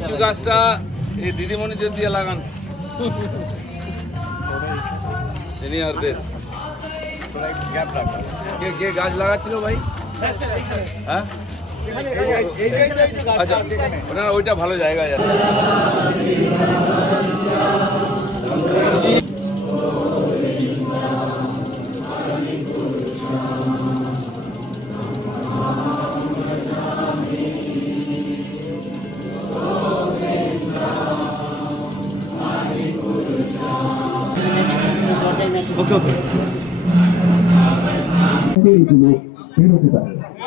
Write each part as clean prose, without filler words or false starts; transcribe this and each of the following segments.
লিচু গাছটা এই দিদিমণিদের দিয়ে লাগান, সিনিয়রদের। কে গাছ লাগাচ্ছিল ভাই? হ্যাঁ আচ্ছা, ওইটা ভালো জায়গা আছে।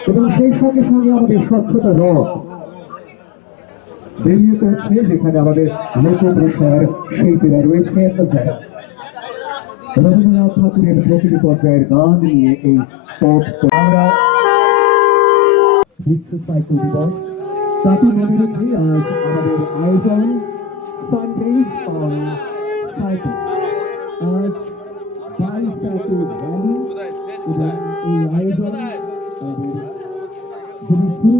এবং সেই সঙ্গে সঙ্গে আমাদের স্বচ্ছতা রথ বেরিয়ে পড়ছে, যেখানে আমাদের লোকপ্রসার শিল্পীরা রয়েছে যারা রবীন্দ্রনাথ ঠাকুরের প্রতিটি পর্যায়ের গান নিয়ে এই পথ। আমরা বিশ্ব সাইকেল দিবস তাতে উপলক্ষে আজ আমাদের আয়োজন সানডেজ অন সাইকেল। আজ বাইসাইকেল র্যালি এবং এই আয়োজন আমাদের যদি শুরু